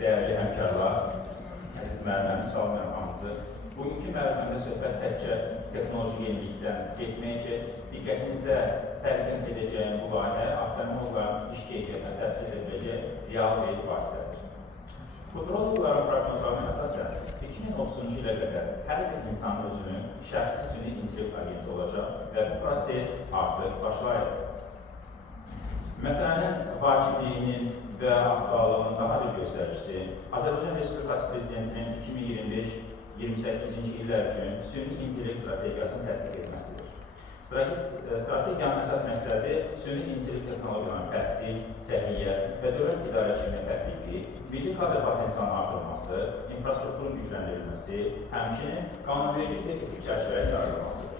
değerli həmkarlar, əziz müəllimlərim, salam hamınızı. Bugünkü məzmununda söhbət təkcə texnoloji yenilikdən getməyəcək, diqqətinizə təqdim edəcəyim bu layihə avtomobillərin iş keyfiyyətinə təsir edəcək real bir vasitədir. Futurologların proqnozlarına əsasən 2030-cu ilə qədər hər bir insan özünün şəxsi süni intellekt agenti olacaq və bu proses artıq başlayır. Məsələnin vacibliyinin və aktuallığının daha bir göstəricisi Azərbaycan Respublikası Prezidentinin 2025-28-ci illər üçün süni intellekt strategiyasını təsdiq etməsidir. Strategiyanın əsas məqsədi süni intellekt texnologiyalarının təhsil, səhiyyə və dövlət idarəçiliyinə tətbiqi, milli kadr potensialının artırılması, infrastrukturun gücləndirilməsi, həmçinin qanunverici və etik çərçivənin yaradılmasıdır.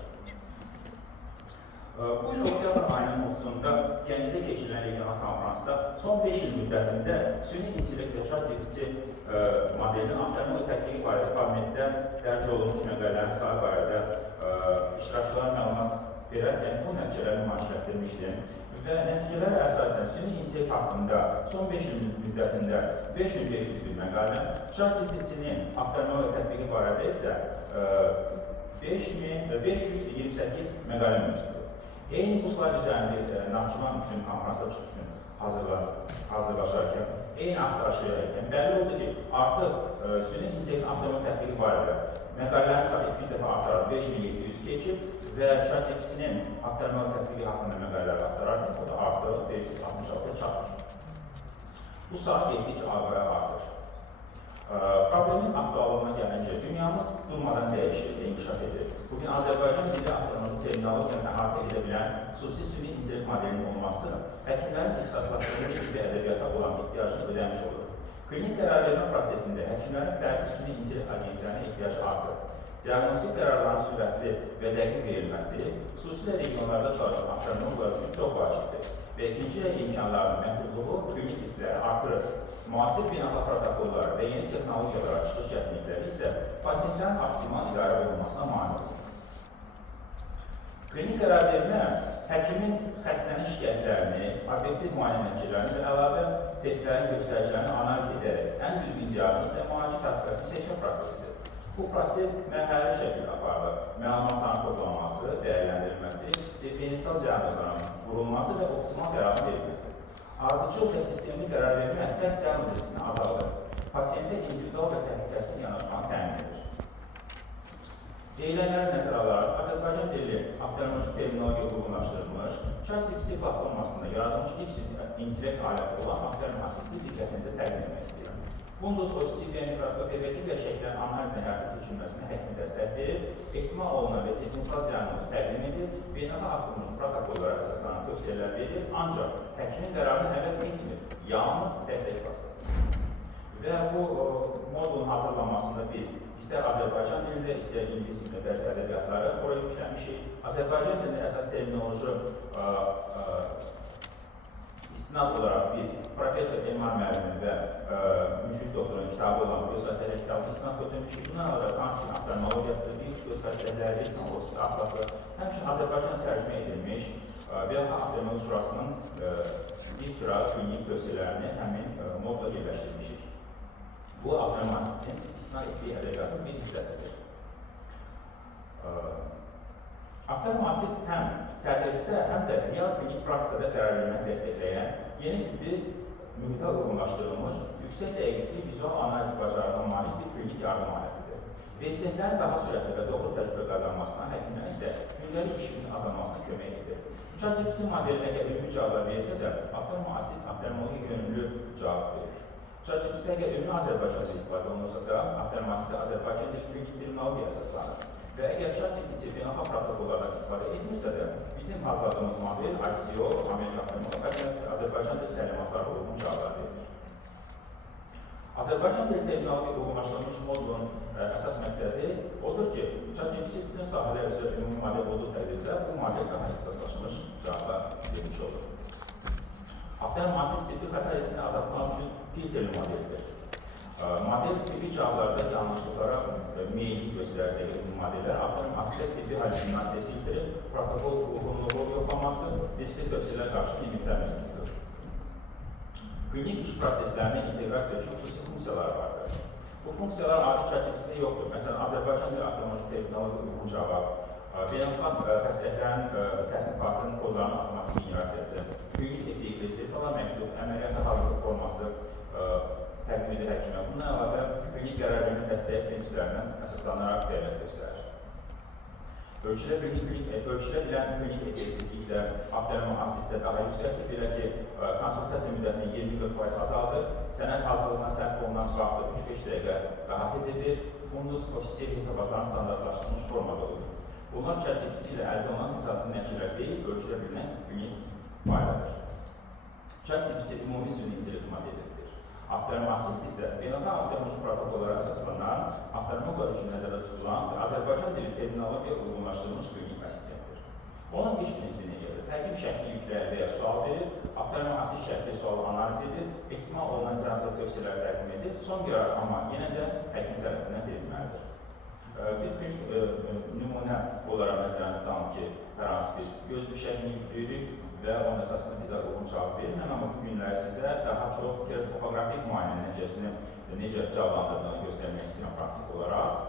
Bu il oktyabr ayının 30-da Gəncədə keçirilən regional konferansda son 5 il müddətində süni intellekt və ChatGPT modelinin aktarmalı tətbiqi barədə kabinetdə dərc olunmuş məqalələrin sayı barədə iştirakçılara məlumat verərkən bu nəticələri nümayişlətdirmişdim və nəticələrə əsasən süni intellekt haqqında son 5 il müddətində 5500 bir məqalə, ChatGPT-nin aktarmalı tətbiqi barədə isə 528 məqalə mövcuddur. Eyni bu slayd üzərində Naxçıvan üçün konferansda çıxış üçün hazırlaşarkən, eyni axtarış verərkən bəlli oldu ki, artıq süni intellekt aktarmalı tətbiqi barədə məqalələrin sayı 200 dəfə artaraq 5700 keçib və ChatGPT-nin aktarmalı tətbiqi haqqında məqalələri axtararkən o da artıq 566 çatır. Bu sayı getdikcə artır. Problemin aktuallığına gəlincə, dünyamız durmadan dəyişir, inkişaf edir. Bugün Azərbaycan dili aktarmalı terminologiyanı əhatə edə bilən xüsusi süni intellekt modelinin olması həkimlərin ixtisaslaşdırılmış tibbi ədəbiyyata olan ihtiyacını ödəmiş olur. Klinik qərar vermə prosesində həkimlərin fərqli süni intellekt agentlərinə ehtiyacı artır. Diagnostik qərarların sürətli və dəqiq verilməsi, xüsusilə regionlarda çalışan aktarmalılar üçün çox vacibdir və ikinci əl imkanlarının məhdudluğu klinik riskləri artırır. Müasir beynəlxalq protokolları və yeni texnologiyalara çıxış çətinlikləri isə pasientlərin optimal idarə olunmasına mane olur. Klinik qərar vermə, həkimin xəstənin şikayətlərini, obyektiv müayinə nəticələrini və əlavə testlərin göstəricilərini analiz edərək ən düzgün diaqnoz və müalicə taktikasını seçmə prosesidir. Bu proses mərhələli şəkildə aparılır. Məlumatların toplanması, dəyərləndirilməsi, diferensial diaqnozların vurulması və optimal qərarın verilməsi. Ardıcıl və sistemli qərar vermə səhv diaqnoz riskini azaldır. Pasiyentə individual və təhlükəsiz yanaşmanı təmin edir. Deyilənləri nəzərə alaraq Azərbaycan dilli aktarmalı terminologiya uyğunlaşdırılmış, ChatGPT platformasında yaradılmış ilk intellekt aləti olan aktarmalı asisli diqqətinizə təqdim etmək istəyirəm. Fundus OSCP mikroskopiya və digər şəkillərin analizlə həyata keçirilməsinə həkim dəstək verir, ehtimal olunan və diferensial diaqnozu təqdim edir, beynəlxalq atılmış protokollara əsaslanan tövsiyələr verir, ancaq həkimin qərarını əvəz etmir, yalnız dəstək vasitəsilə. Və bu modulun hazırlanmasında biz istər Azərbaycan dilində, istər ingilis dilində dərs ədəbiyyatları oraya yükləmişik. Azərbaycan dilində əsas terminoloji istinad olaraq biz Profesor Elmar müəllimin və Müşfiq doktorun kitabı olan göz xəstələri kitabını istinad götürmüşük. Bundan sonra transkrin aktarmalogiyası, göz xəstələri, İstanbul atlası, həmçinin Azərbaycan tərcümə edilmiş Beynəlxalq Aktarmalı Şurasının bir sıra klinik tövsiyələrini həmin modda yerləşdirmişik. Bu aktarmasinin istinad etdiyi ədəbiyyatın bir hissəsidir. Aktarmasist həm tədrisdə, həm də real klinik praktikada qərar verməni dəstəkləyən yeni tibbi mühitə uyğunlaşdırılmış, yüksək dəqiqlikli vizual analiz bacarığına malik bir klinik yardım alətidir. Rezidentlərin daha sürətli və doğru təcrübə qazanmasına, həkimlərin isə gündəlik işinin azalmasına kömək edir. ChatGPT modelinə əgər ümumi cavablar verirsə də, aktarmasist aktarmalıya yönümlü cavab verir. ChatGPT əgər ümumi Azərbaycanda istifadə olunursa da, aktarmasistdə Azərbaycan dili klinik terminologiya əsaslanır. Və əgər ChatGPT beynəlxalq protokollardan istifadə edilirsə də, bizim hazırladığımız model ICO, Amerika Aktarmalı Akademiyası Azərbaycan dili təlimatları uyğun cavablar verir. Azərbaycan dili terminologiya uyğunlaşdırılmış modulun əsas məqsədi odur ki, ChatGPT bütün sahələr üzrə ümumi model olduğu təqdirdə bu model daha ixtisaslaşmış cavablar vermiş olur. Aktarmasist tibbi xəta riskini azaltmaq üçün filtrli modeldir. Model tibbi cavablarda yanlışlıqlara meyillik göstərərsə bu modellər, aktarmasist tibbi halüsinasiya filtri, protokol uyğunluğu yoxlaması, riskli tövsiyələr qarşı limitlər mövcuddur. klinik iş proseslərində inteqrasiya üçün xüsusi funksiyalar vardır. Bu funksiyalar adi çərçivəsində yoxdur. Məsələn, Azərbaycan dili avtomatik terminoloji uyğun cavab, beynəlxalq xəstəliklərin təsnifatının kodlarının avtomatik generasiyası, klinik etik reseptalar məktub, əməliyyata hazırlıq forması təqdim edir həkimə. Bundan əlavə, klinik qərarvermə dəstəyi prinsiplərindən əsaslanaraq fəaliyyət göstərir. Ölçülə bilən klinik etiklikdə aktarma asistə daha yüksəkdir, belə ki, konsultasiya müddətini 20-40% azaldır, sənəd hazırlığına sərf olunan vaxtı 3-5 dəqiqə daha tez edir, fundus positiv hesabatların standartlaşdırılmış formada olur. Bunlar çərçivəsi ilə əldə olunan hesabatın nəticələri deyil, ölçülə bilən klinik faydadır. Çərçivəsi ümumi süni intellekt modelidir. Aktarma asist isə beynəlxalq aktarma protokollara əsaslanan, aktarma üçün nəzərdə tutulan və Azərbaycan dili terminologiya uyğunlaşdırılmış klinik assistentdir. Onun iş prinsipi necədir? Həkim şəkli yüklər və ya sual verir, aktarma asist şəkli sual analiz edir, ehtimal olunan cənazə tövsiyələr təqdim edir, son qərar amma yenə də həkim tərəfindən verilməlidir. Bir nümunə olaraq məsələn tutalım ki, hər hansı bir göz bir şəklini yükləyirik və onun əsasında bizə uyğun cavab verir. Mən amma bu günləri sizə daha çox topografik müayinə necəsini necə cavablandırdığını göstərmək istəyirəm praktik olaraq.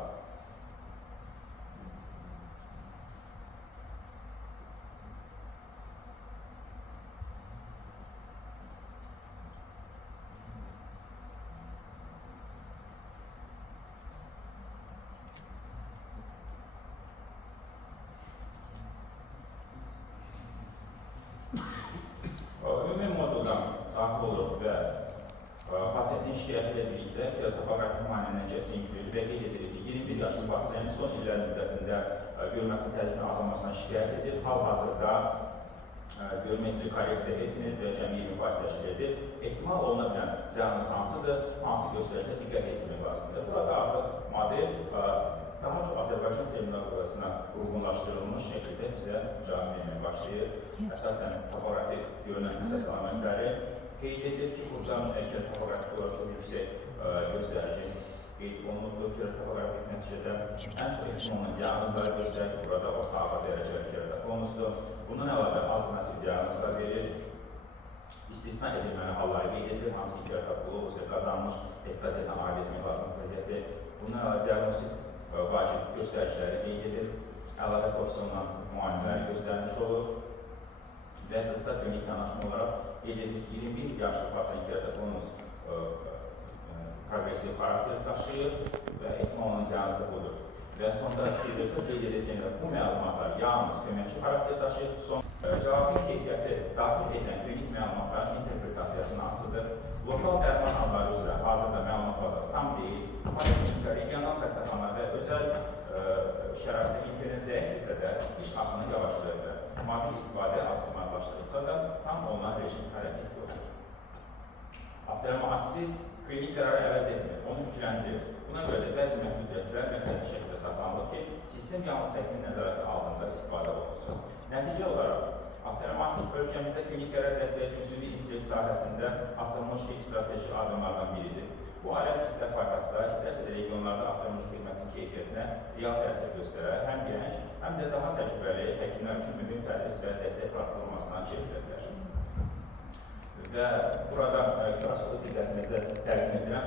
Ümumi moduldan daxil oluruq və pasiyentin şikayəti ilə birlikdə keratopografik müayinə nəticəsini yükləyir və qeyd edilir ki, 21 yaşlı pasiyent son illər müddətində görməsinin tədricinin azalmasına şikayət edir. Hal-hazırda görməkli korreksiya etmir və cəmi 20% təşkil edir. Ehtimal oluna bilən diaqnoz hansıdır, hansı göstəricidə diqqət etmək lazımdır. Burada artıq model daha çox Azərbaycan terminologiyasına uyğunlaşdırılmış şəkildə bizə cavab verməyə başlayır. Əsasən topografik görünən əsas əlamətləri qeyd edir ki, burada topografik olaraq çox yüksək göstərici qeyd olunubdur. Topografik nəticədə ən çox ehtimallı diaqnozları göstərir ki, burada orta ağır dərəcəli keratokonusdur. Bundan əlavə alternativ diaqnozlar verir. İstisna edilməli halları qeyd edilir, hansı ki, keratokonus və qazanmış ektaziyyətdən aid etmək lazım vəziyyəti. Bundan əlavə diaqnostik vacib göstəriciləri qeyd edir, əlavə torsional müayinələri göstərmiş olur və qısa klinik yanaşma olaraq qeyd edir ki, 21 yaşlı pasiyent keratokonus progresiv xarakter daşıyır və ehtimal olunan diaqnoz da budur. Və sonda qeyd edir ki, bu məlumatlar yalnız köməkçi xarakter daşıyır. Cavabın keyfiyyəti daxil edilən klinik məlumatların interpretasiyasının asılıdır. Lokal dərman halları üzrə hazırda məlumat bazası tam deyil, poliklinika, regional xəstəxana və özəl şəraitdə internet zəifdirsə də iş axını yavaşlayır və mobil istifadə optimallaşdırılsa da tam olunan rejim hərəkətli olur. Aktarma assist klinik qərarı əvəz etmir, onu gücləndirir. Buna görə də bəzi məhdudiyyətlər məsələli şəkildə saxlanılır ki, sistem yalnız həkimin nəzarəti altında istifadə olunsun. Nəticə olaraq, aktarma assist ölkəmizdə klinik qərar dəstəyi süni intellekt sahəsində atılmış ilk strateji addımlardan biridir. Bu alət istər paytaxtda, istərsə də regionlarda aktarılmış xidmətin keyfiyyətinə real təsir göstərər, həm gənc, həm də daha təcrübəli həkimlər üçün mühüm tədris və dəstək platformasına çevrilə bilər. Və burada klasik diqqətinizdə təqdim edirəm.